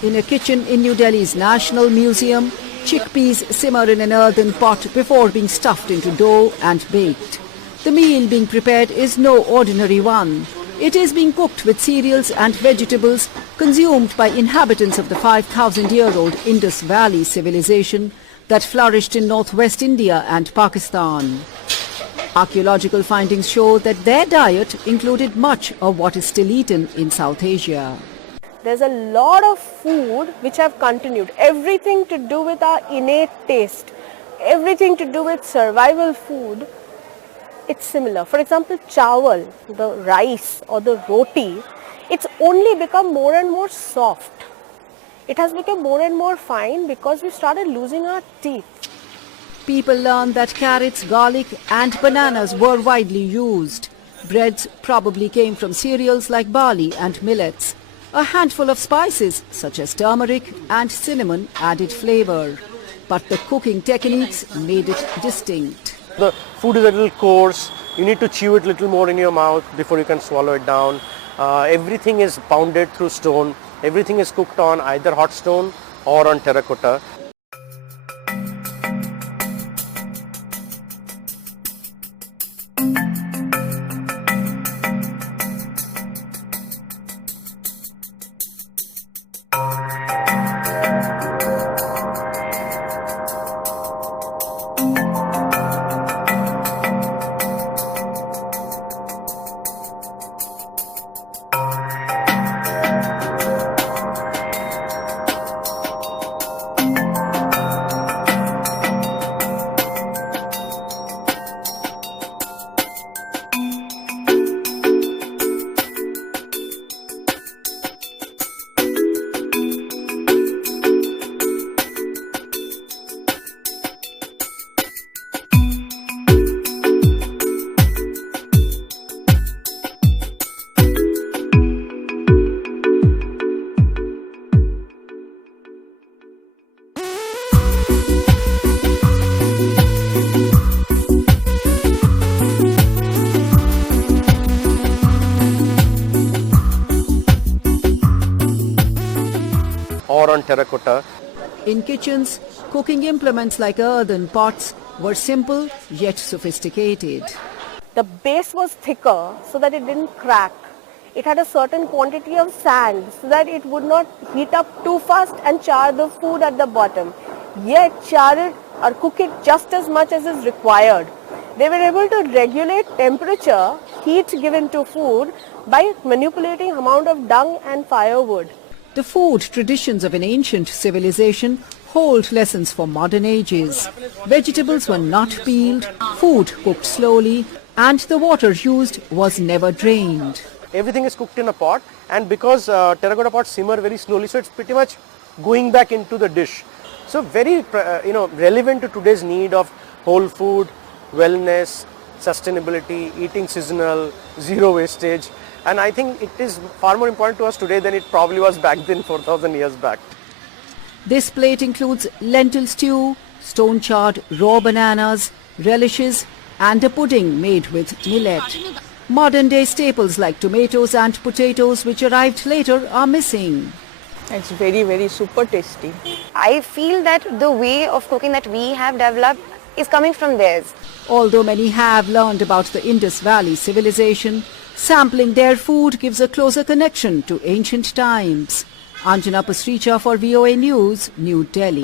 In a kitchen in New Delhi's National Museum, chickpeas simmer in an earthen pot before being stuffed into dough and baked. The meal being prepared is no ordinary one. It is being cooked with cereals and vegetables consumed by inhabitants of the 5,000-year-old Indus Valley civilization that flourished in northwest India and Pakistan. Archaeological findings show that their diet included much of what is still eaten in South Asia. There's a lot of food which have continued. Everything to do with our innate taste, everything to do with survival food, it's similar. For example, chawal, the rice or the roti, it's only become more and more soft. It has become more and more fine because we started losing our teeth. People learned that carrots, garlic and bananas were widely used. Breads probably came from cereals like barley and millets. A handful of spices such as turmeric and cinnamon added flavor. But the cooking techniques made it distinct. The food is a little coarse. You need to chew it a little more in your mouth before you can swallow it down. Everything is pounded through stone. Everything is cooked on either hot stone or on terracotta. Or on terracotta. In kitchens, cooking implements like earthen pots were simple yet sophisticated. The base was thicker so that it didn't crack. It had a certain quantity of sand so that it would not heat up too fast and char the food at the bottom. Yet char it or cook it just as much as is required. They were able to regulate temperature, heat given to food by manipulating amount of dung and firewood. The food traditions of an ancient civilization hold lessons for modern ages. Vegetables were not peeled, food cooked slowly, and the water used was never drained. Everything is cooked in a pot, and because terracotta pots simmer very slowly, so it's pretty much going back into the dish. So very relevant to today's need of whole food, wellness, sustainability, eating seasonal, zero wastage. And I think it is far more important to us today than it probably was back then 4,000 years back. This plate includes lentil stew, stone-charred raw bananas, relishes and a pudding made with millet. Modern-day staples like tomatoes and potatoes, which arrived later, are missing. It's very, very super tasty. I feel that the way of cooking that we have developed is coming from theirs. Although many have learned about the Indus Valley civilization, sampling their food gives a closer connection to ancient times. Anjana Pasricha for VOA News, New Delhi.